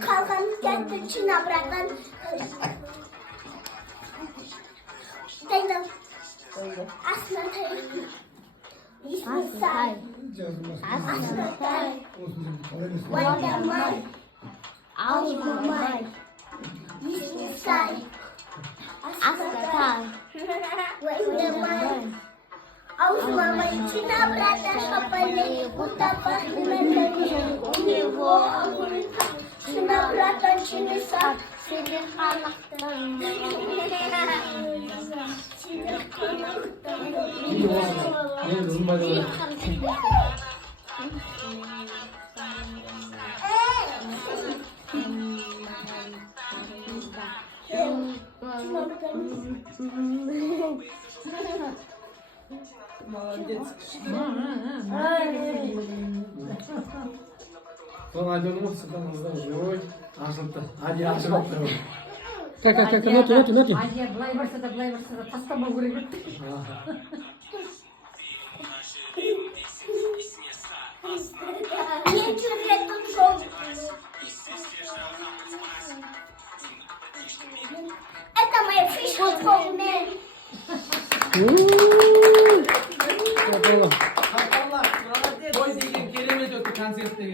Kalkan geldi Çin'e bırakan. Teyzem. Aslan teyzem. İsmi say. Aslan tay. Vaydamay. Ağlamay. İsmi say. Aslan tay. Vaydamay. Ağlamay. Çin'e bırakan şapayı. Utapa hümetleri. Univo ağırta. Çin'e bırakan Çin'i say. Seni kanaktan. Seni kanaktan. Hadi onu sıkıntımızda oluyor. Aşılttı. Hadi aşılttı. Как, ноти. Hadi bulay varsa da pastama vuruyor. Это моя фишка полная. Allah. Koy diye kelime döktü konsepte.